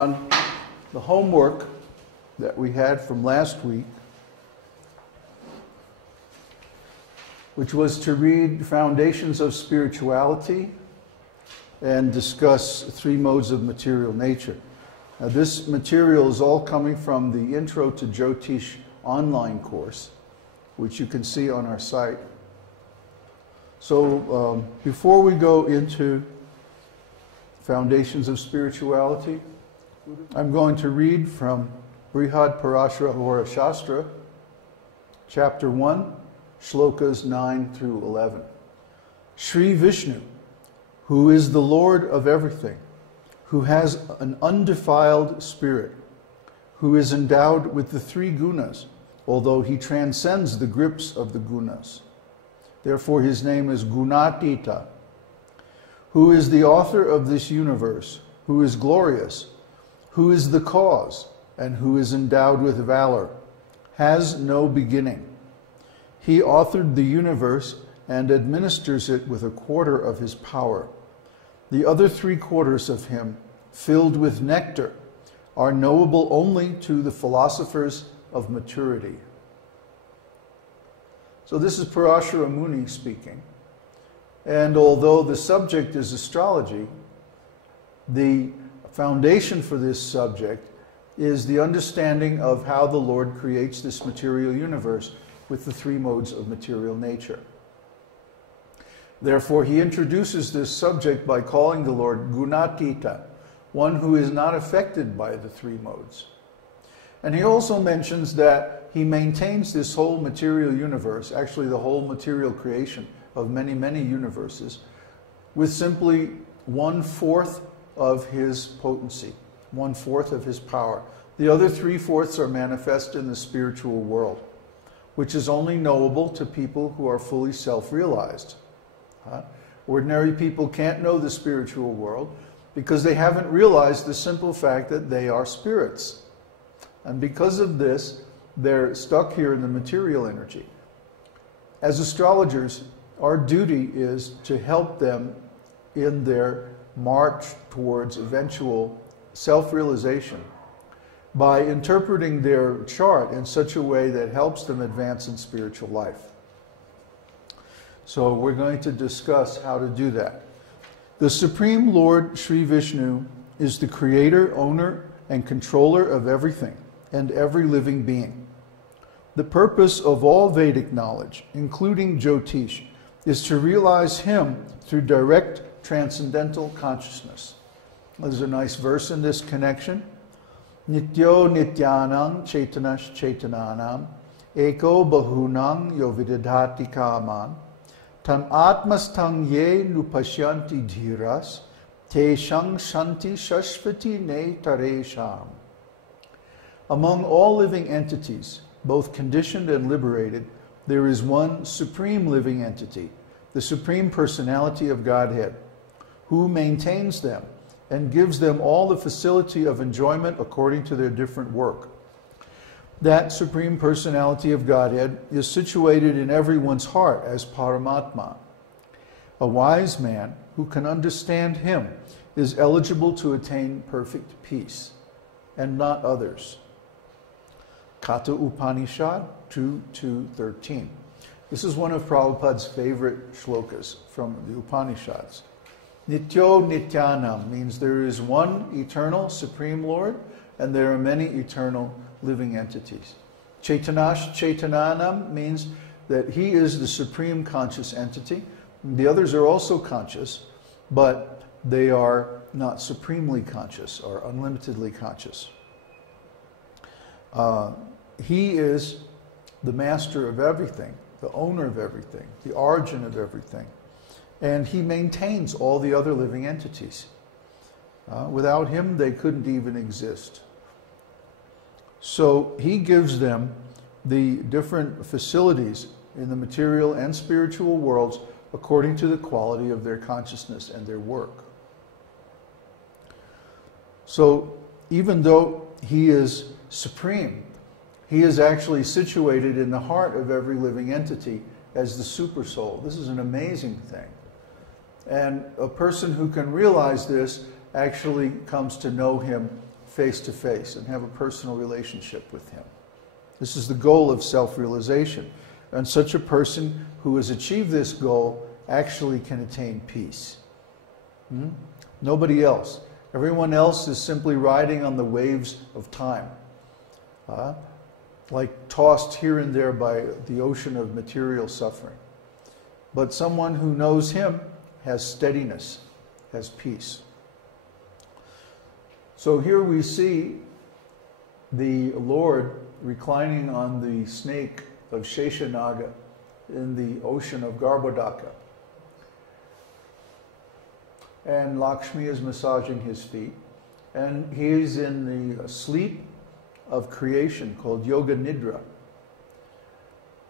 On the homework that we had from last week, which was to read Foundations of Spirituality and discuss three modes of material nature. Now, this material is all coming from the Intro to Jyotish online course, which you can see on our site. So before we go into Foundations of Spirituality, I'm going to read from Brihad Parashara Shastra, chapter 1, shlokas 9 through 11. Sri Vishnu, who is the Lord of everything, who has an undefiled spirit, who is endowed with the three gunas, although he transcends the grips of the gunas. Therefore his name is Gunatita, who is the author of this universe, who is glorious, who is the cause, and who is endowed with valor, has no beginning. He authored the universe and administers it with a quarter of his power. The other 3/4 of him, filled with nectar, are knowable only to the philosophers of maturity. So this is Parashara Muni speaking. And although the subject is astrology, the foundation for this subject is the understanding of how the Lord creates this material universe with the three modes of material nature. Therefore, he introduces this subject by calling the Lord Gunatita, one who is not affected by the three modes. And he also mentions that he maintains this whole material universe, actually the whole material creation of many, many universes, with simply 1/4 of his potency, 1/4 of his power. The other 3/4 are manifest in the spiritual world, which is only knowable to people who are fully self-realized. Ordinary people can't know the spiritual world because they haven't realized the simple fact that they are spirits. And because of this, they're stuck here in the material energy. As astrologers, our duty is to help them in their march towards eventual self-realization by interpreting their chart in such a way that helps them advance in spiritual life. So we're going to discuss how to do that. The Supreme Lord Sri Vishnu is the creator, owner, and controller of everything and every living being. The purpose of all Vedic knowledge, including Jyotish, is to realize him through direct transcendental consciousness. There's a nice verse in this connection. Nityo nityanam chaitanash chaitananam eko bahunam yo vididhati kaman tam atmastang ye nupashyanti dhiras te shang shanti shashvati ne taresham. Among all living entities, both conditioned and liberated, there is one supreme living entity, the Supreme Personality of Godhead, who maintains them and gives them all the facility of enjoyment according to their different work. That Supreme Personality of Godhead is situated in everyone's heart as Paramatma. A wise man who can understand him is eligible to attain perfect peace, and not others. Kata Upanishad 2:13. This is one of Prabhupada's favorite shlokas from the Upanishads. Nityo Nityanam means there is one eternal Supreme Lord and there are many eternal living entities. Chaitanash Chaitananam means that he is the supreme conscious entity. The others are also conscious, but they are not supremely conscious or unlimitedly conscious. He is the master of everything, the owner of everything, the origin of everything. And he maintains all the other living entities. Without him, they couldn't even exist. So he gives them the different facilities in the material and spiritual worlds according to the quality of their consciousness and their work. So even though he is supreme, he is actually situated in the heart of every living entity as the super soul. This is an amazing thing. And a person who can realize this actually comes to know him face to face and have a personal relationship with Him. This is the goal of self-realization. And such a person who has achieved this goal actually can attain peace. Nobody else. Everyone else is simply riding on the waves of time, like tossed here and there by the ocean of material suffering. But someone who knows Him has steadiness, has peace. So here we see the Lord reclining on the snake of Sheshanaga in the ocean of Garbhodaka. And Lakshmi is massaging his feet. And he is in the sleep of creation called Yoga Nidra.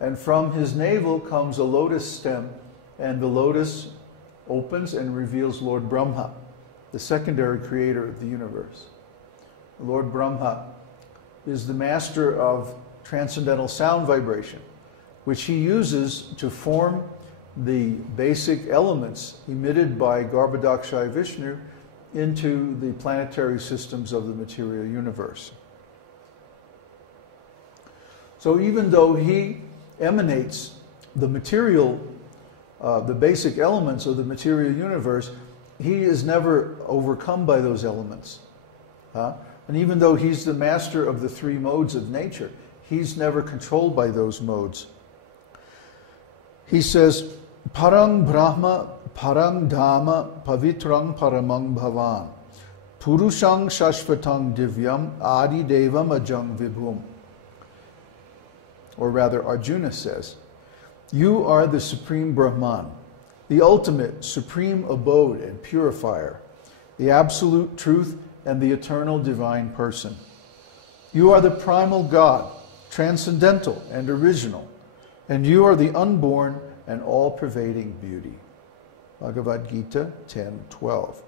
And from his navel comes a lotus stem, and the lotus opens and reveals Lord Brahma, the secondary creator of the universe. Lord Brahma is the master of transcendental sound vibration, which he uses to form the basic elements emitted by Garbhodakshayi Vishnu into the planetary systems of the material universe. So even though he emanates the material, the basic elements of the material universe, he is never overcome by those elements. And even though he's the master of the three modes of nature, he's never controlled by those modes. He says, Parang Brahma, Parang Dhamma, Pavitrang Paramang Bhavan, Purushang Shashvatang Divyam, Adi Devam Ajang Vibhum. Or rather, Arjuna says, you are the supreme Brahman, the ultimate supreme abode and purifier, the absolute truth and the eternal divine person. You are the primal God, transcendental and original, and you are the unborn and all-pervading beauty. Bhagavad Gita 10:12.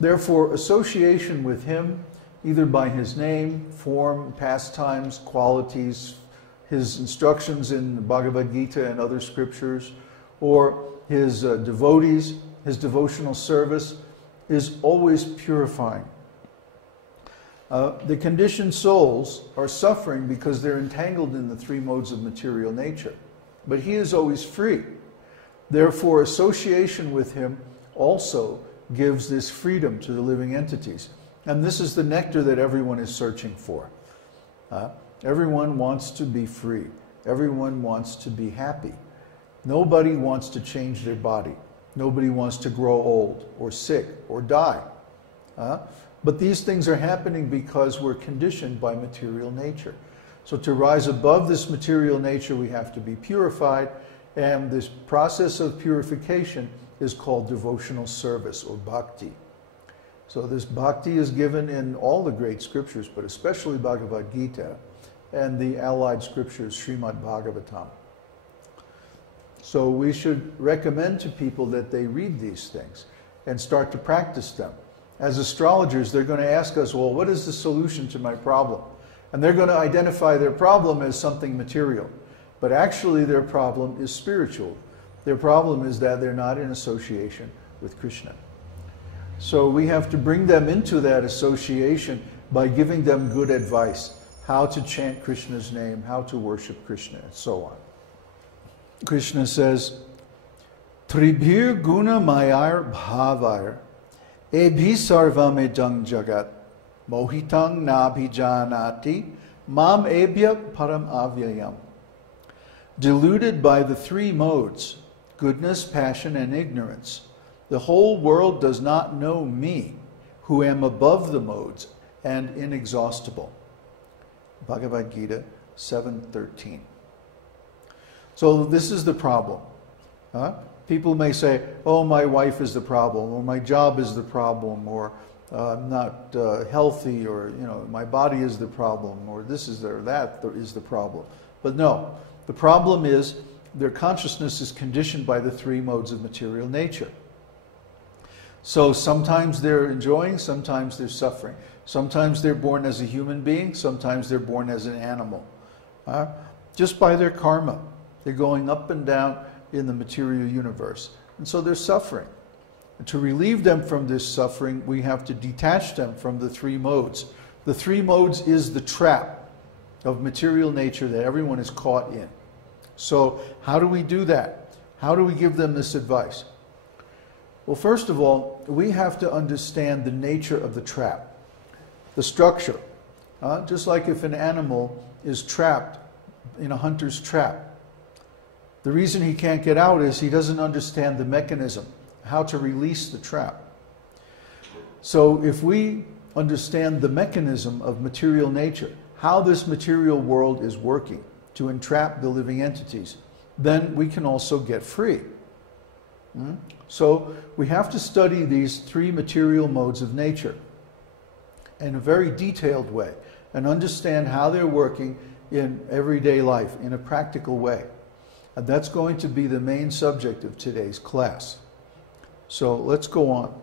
Therefore, association with him, either by his name, form, pastimes, qualities, his instructions in the Bhagavad Gita and other scriptures, or his devotees, his devotional service, is always purifying. The conditioned souls are suffering because they're entangled in the three modes of material nature. But he is always free. Therefore, association with him also gives this freedom to the living entities. And this is the nectar that everyone is searching for. Everyone wants to be free. Everyone wants to be happy. Nobody wants to change their body. Nobody wants to grow old or sick or die. But these things are happening because we're conditioned by material nature. So to rise above this material nature, we have to be purified. And this process of purification is called devotional service or bhakti. So this bhakti is given in all the great scriptures, but especially Bhagavad Gita and the allied scriptures, Srimad Bhagavatam. So we should recommend to people that they read these things and start to practice them. As astrologers, they're going to ask us, well, what is the solution to my problem? And they're going to identify their problem as something material. But actually their problem is spiritual. Their problem is that they're not in association with Krishna. So we have to bring them into that association by giving them good advice, how to chant Krishna's name, how to worship Krishna, and so on. Krishna says, Tribhir guna mayar bhavair, ebhi sarvam edang jagat, mohitang nabhijanati, mam ebhya param avyayam. Deluded by the three modes, goodness, passion, and ignorance, the whole world does not know me, who am above the modes and inexhaustible. Bhagavad Gita 7:13. So this is the problem. People may say, oh, my wife is the problem, or my job is the problem, or I'm not healthy, or my body is the problem, or this is or that is the problem. But no, the problem is their consciousness is conditioned by the three modes of material nature. So sometimes they're enjoying, sometimes they're suffering. Sometimes they're born as a human being, sometimes they're born as an animal. Just by their karma. They're going up and down in the material universe. And so they're suffering. To relieve them from this suffering, we have to detach them from the three modes. The three modes is the trap of material nature that everyone is caught in. So how do we do that? How do we give them this advice? Well, first of all, we have to understand the nature of the trap, the structure. Just like if an animal is trapped in a hunter's trap, the reason he can't get out is he doesn't understand the mechanism, how to release the trap. So if we understand the mechanism of material nature, how this material world is working to entrap the living entities, then we can also get free. So we have to study these three material modes of nature in a very detailed way and understand how they're working in everyday life in a practical way. And that's going to be the main subject of today's class. So let's go on.